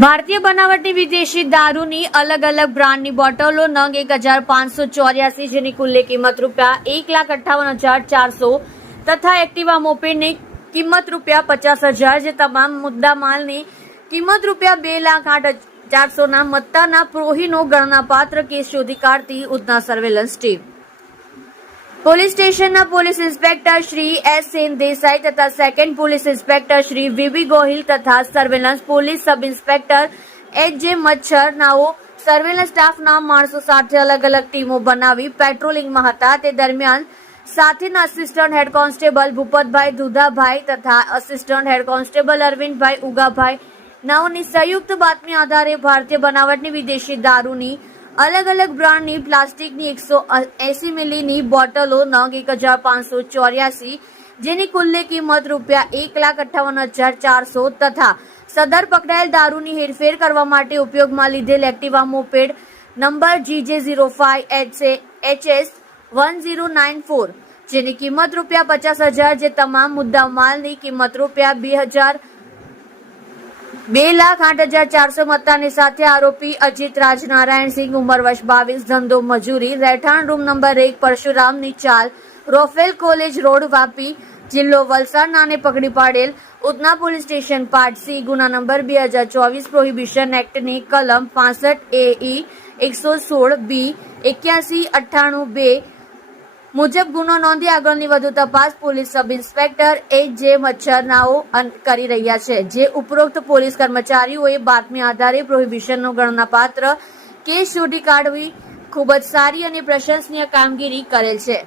ભારતીય બનાવટની વિદેશી દારૂની અલગ અલગ બ્રાન્ડની બોટલો નંગ 1584, જેની કુલ્લે કિંમત ₹1,58,400 તથા એક્ટિવા મોપેડની કિંમત ₹50,000, જે તમામ મુદ્દામાલની કિંમત ₹2,08,400 મત્તાના પ્રોહીનો ગણનાપાત્ર કેસ શોધી કાઢતી ઉધના સર્વેલન્સ ટીમ પોલીસ સ્ટેશનના police inspector Shri S Sen Desai તથા second police inspector Shri V B Gohil તથા surveillance police sub inspector H J Machhar નાઓ surveillance સ્ટાફના માણસો સાથે અલગ અલગ ટીમો બનાવી પેટ્રોલિંગમાં હતા. તે દરમિયાન સાથેના assistant head constable Bhupatbhai Dudhabhai તથા આસિસ્ટન્ટ હેડ કોન્સ્ટેબલ અરવિંદભાઈ ઉગાભાઈ નાઓની સંયુક્ત બાતમી આધારે ભારતીય બનાવટની વિદેશી દારૂની અલગ અલગ બ્રાન્ડની પ્લાસ્ટિકની 180 મિલીની બોટલો નંગ 1584, જેની કુલ્લે કિંમત ₹1,58,400 તથા સદર પકડાયેલ દારૂની હેરફેર કરવા માટે ઉપયોગમાં લીધેલ એક્ટિવા મોપેડ નંબર GJ05HS1094, જેની કિંમત ₹50,000, જે તમામ મુદ્દામાલની કિંમત ₹2,08,400 મત્તાની સાથે આરોપી અજીત રાજ નારાયણસિંહ, ઉંમર વર્ષ 22, ધંધો મજૂરી, રહેઠાણ રૂમ નંબર 1, પરશુરામની ચાલ, રોફેલ કોલેજ રોડ, વાપી, જિલ્લો વલસાડ નાને પકડી પાડેલ. Udhna police station part C ગુના નંબર 2024 પ્રોહિબિશન એક્ટની કલમ 65 AE 116 B 8198 મુજબ ગુનો નોંધી આગળની વધુ તપાસ police sub inspector H J Machhar નાઓ કરી રહ્યા છે, જે ઉપરોક્ત પોલીસ કર્મચારીઓએ બાતમી આધારે પ્રોહિબિશનનો ગણનાપાત્ર કેસ શોધી કાઢવી ખૂબ જ સારી અને પ્રશંસનીય કામગીરી કરેલ છે.